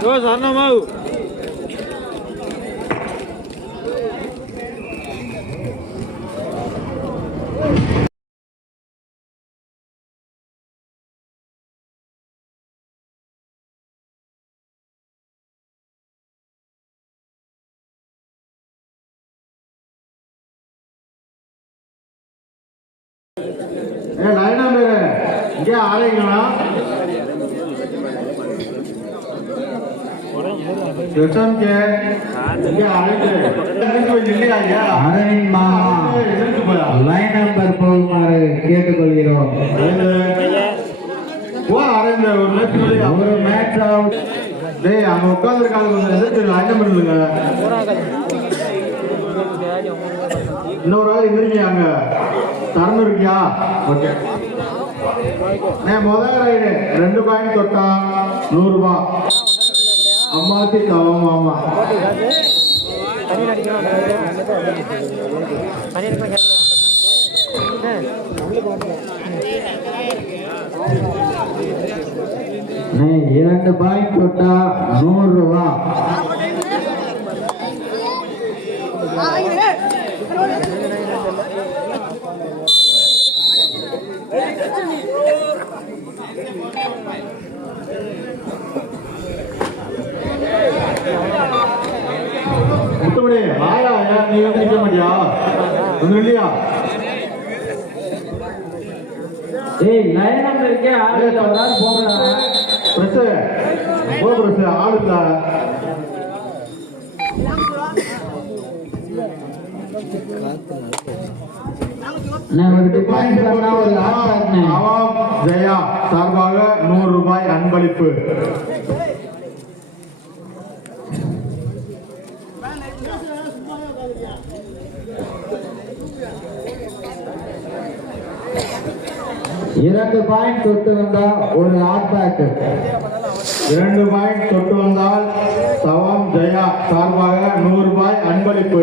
Terus sana mau. ஏ லைனா பேரு இங்கே ஆளுங்களா லைன் நம்பர் போகுமாறு கேட்டுக்கொள்கிறோம். ஒரு மேட்ச் டேய் அங்க உட்கார்ந்துருக்காங்க கொஞ்சம் எதிர்த்து லைன் இன்னொரு ஆள் அங்க. தரணும் இருக்கியா? ஓகே முதல் ரைடு ரெண்டு பாயிண்ட் தொட்டா நூறு அம்மாக்கு தவம் மாமா. இரண்டு பாயிண்ட் தொட்டா நூறு ரூபா. முத்துமணி ஆயா நீ வந்து நிக்க மாட்டியா? ஒன்றும் இல்லையா? ஏய் நம்பர் இருக்கே ஆளு ஆள் போகிறாங்க பிரஸ் போ பிரஸ் ஆள் இல்ல. ஜெயா சார்பாக நூறு ரூபாய் அன்பளிப்பு. இரண்டு பாயிண்ட் தொட்டு வந்தா ஒரு ஹாட் பேக் இரண்டு பாயிண்ட் தொட்டு வந்தால் தவம் ஜெயா சார்பாக நூறு ரூபாய் அன்பளிப்பு.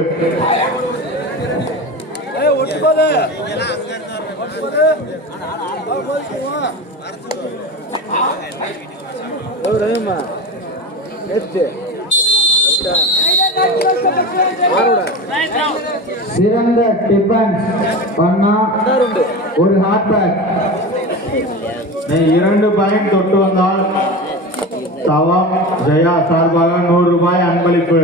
சிறந்த டிஃபன்ஸ் பண்ணா ஒரு ஹாட் பேக் நீ இரண்டு பாயிண்ட் தொட்டு வந்தால் தவம் ஜெயா சார்பாக நூறு ரூபாய் அன்பளிப்பு.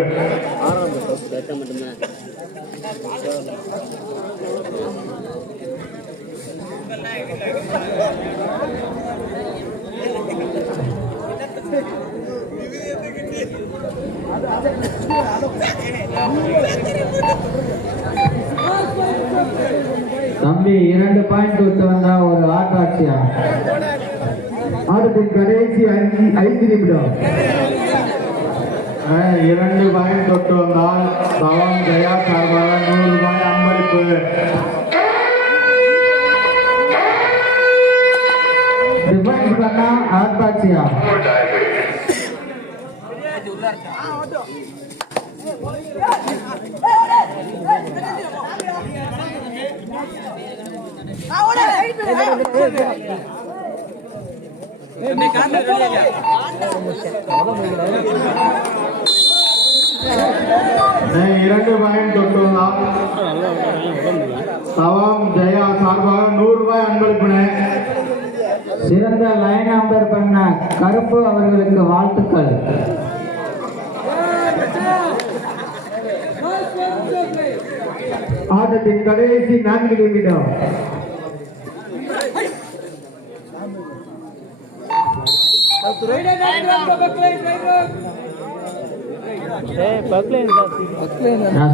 தம்பி இரண்டு பாயிண்ட் தொட்டு அடுத்து கடைசி ஐந்து ஐந்து நிமிடம். இரண்டு பாயிண்ட் தொட்டு வந்தால் தவம் ஜெயா சார்பாக நூறு ரூபாய் அன்பளிப்பு. டிஃபன்ஸ் பண்ணா அஹ், இரண்டு பாயிண்ட் தொட்டுள்ளார் தவம் ஜெயா சார்பாக நூறு ரூபாய் அன்பளிப்புனே. சிறந்த லைன் நம்பர் பண்ண கருப்பு அவர்களுக்கு வாழ்த்துக்கள். ஆட்டத்தின் கடைசி நான்கு நிமிடம்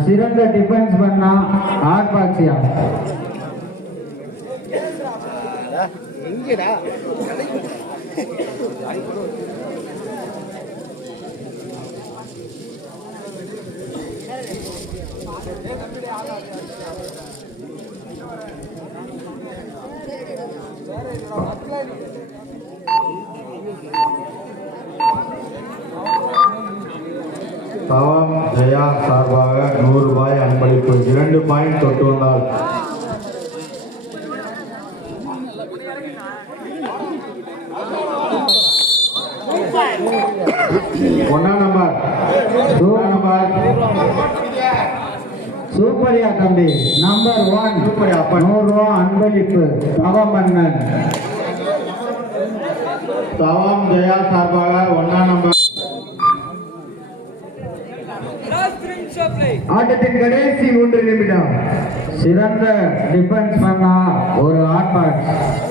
சிறந்த டிஃபென்ஸ் பண்ணா ஆர் பாக்ஸியா தவம் ஜெயா சார்பாக நூறு ரூபாய் அன்பளிப்பு. இரண்டு பாயிண்ட் தொட்டு வந்தால். ஒன்னா நம்பர். நம்பர். சூப்பரியா தம்பி. நம்பர் ஒன் சூப்பரியா, அப்பா. நூறு ரூபா அன்பளிப்பு. தவமன்னன். தவம் ஜெயா சார்பாக ஒன்னா நம்பர். ஆட்டத்தின் கடைசி மூன்று நிமிடம். சிறந்த டிஃபென்ஸ் பண்ணா ஒரு பாக்ஸ்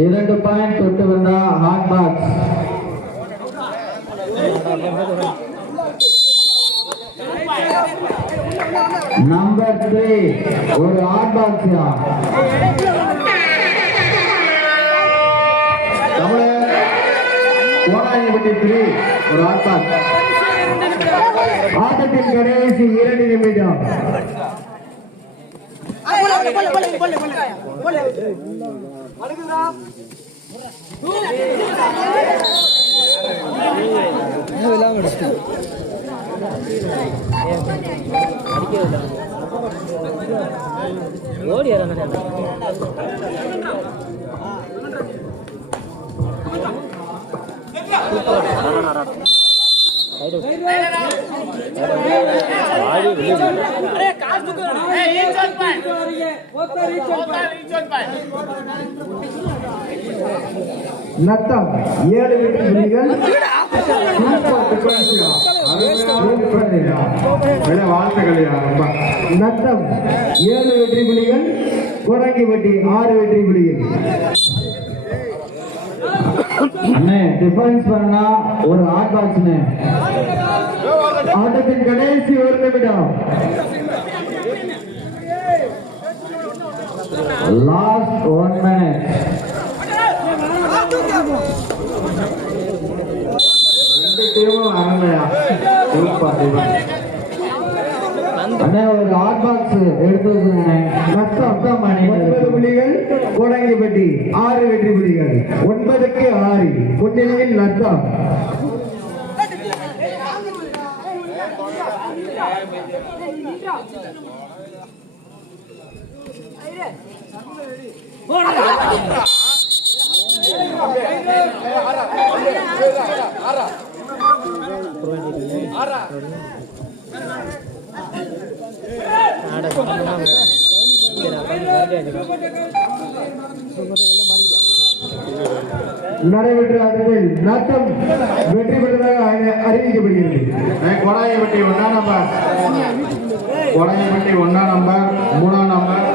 இரண்டு பாயிண்ட் தொட்டு வந்தா ஹாட் பாக்ஸ். நம்பர் த்ரீ ஒரு ஹாட் பாக்ஸ் தமிழர் த்ரீ ஒரு ஆட்டம் ஆட்டத்தின் கடைசி இரண்டு நிமிடம். ஓடி நத்தம் ஏழு வெற்றி புள்ளிகள் விட வாழ்த்துக்கள்யா நத்தம் ஏழு வெற்றி புலிகள் கொடங்கிப்பட்டி ஆறு வெற்றி புலிகள் அண்ணே டிஃபென்ஸ் பண்ணா ஒரு ஹாட் பாக்ஸ்ண்ணே ஆட்டத்தின் கடைசி ஒரு நிமிடம் லாஸ்ட் ஒன் மினிட் அண்ணே ஒரு ஹாட் பாக்ஸ் எடுத்து ஒன்பது புலிகள் கோடங்கிப்பட்டி ஆறு வெற்றி புலிகள் ஒன்பதுக்கு ஆறு. முன்னிலையில் நத்தம் நடைபெற்ற ஆட்டத்தில் நத்தம் வெற்றி பெற்றதாக அறிவிக்கப்படுகிறது. கொடாயப்பட்டி ஒன்னா நம்பர். கொடாயப்பட்டி ஒன்னா நம்பர் மூணாம் நம்பர்.